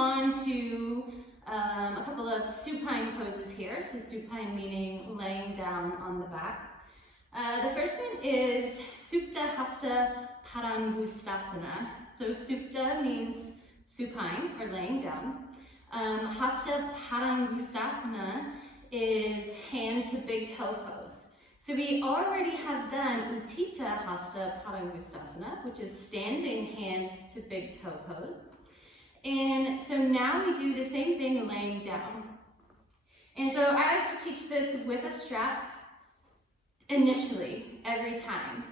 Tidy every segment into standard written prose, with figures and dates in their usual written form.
on to a couple of supine poses here. So supine meaning laying down on the back. The first one is Supta, Hasta, Padangusthasana. So Supta means supine or laying down. Hasta, Padangusthasana is hand to big toe pose. So we already have done Uttita Hasta Padangusthasana, which is standing hand to big toe pose. And so now we do the same thing laying down. And so I like to teach this with a strap initially, every time.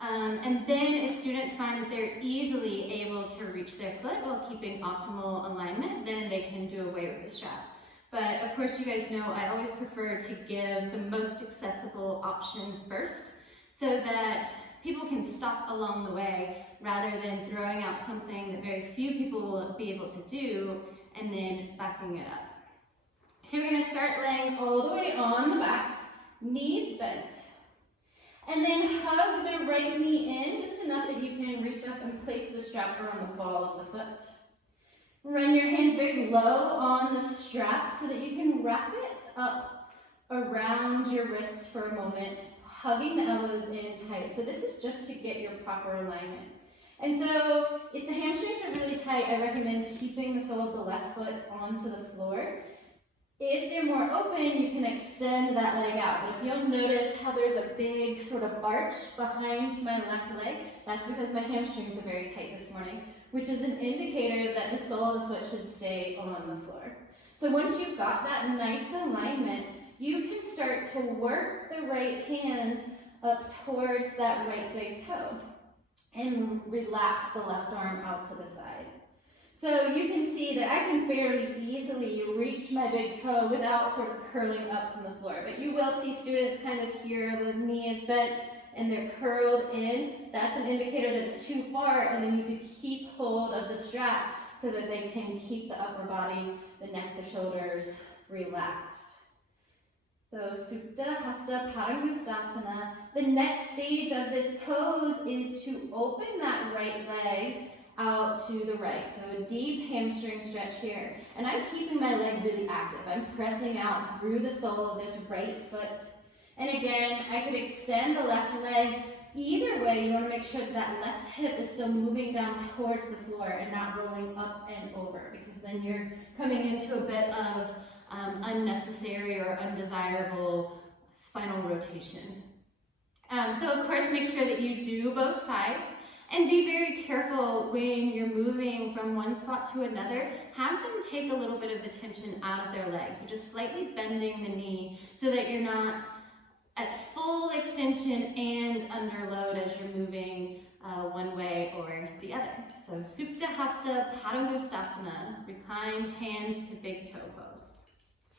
And then if students find that they're easily able to reach their foot while keeping optimal alignment, then they can do away with the strap. But of course, you guys know I always prefer to give the most accessible option first so that people can stop along the way rather than throwing out something that very few people will be able to do and then backing it up. So we're going to start laying all the way on the back, knees bent. And then hug the right knee in just enough that you can reach up and place the strap around the ball of the foot. Run your hands very low on the strap so that you can wrap it up around your wrists for a moment, hugging the elbows in tight. So this is just to get your proper alignment. And so if the hamstrings are really tight, I recommend keeping the sole of the left foot onto the floor. If they're more open, you can extend that leg out. But if you'll notice how there's a big sort of arch behind my left leg, that's because my hamstrings are very tight this morning, which is an indicator that the sole of the foot should stay on the floor. So once you've got that nice alignment, you can start to work the right hand up towards that right big toe and relax the left arm out to the side. So you can see that I can fairly easily reach my big toe without sort of curling up from the floor. But you will see students kind of here, the knee is bent and they're curled in. That's an indicator that it's too far and they need to keep hold of the strap so that they can keep the upper body, the neck, the shoulders relaxed. So Supta, Hasta, Padangusthasana. The next stage of this pose is to open that right leg out to the right. So a deep hamstring stretch here. And I'm keeping my leg really active. I'm pressing out through the sole of this right foot. And again, I could extend the left leg. Either way, you want to make sure that left hip is still moving down towards the floor and not rolling up and over, because then you're coming into a bit of unnecessary or undesirable spinal rotation. So of course, make sure that you do both sides. And be very careful when you're moving from one spot to another. Have them take a little bit of the tension out of their legs. So just slightly bending the knee so that you're not at full extension and under load as you're moving one way or the other. So Supta, Hasta, Padangusthasana, reclined hand to big toe pose.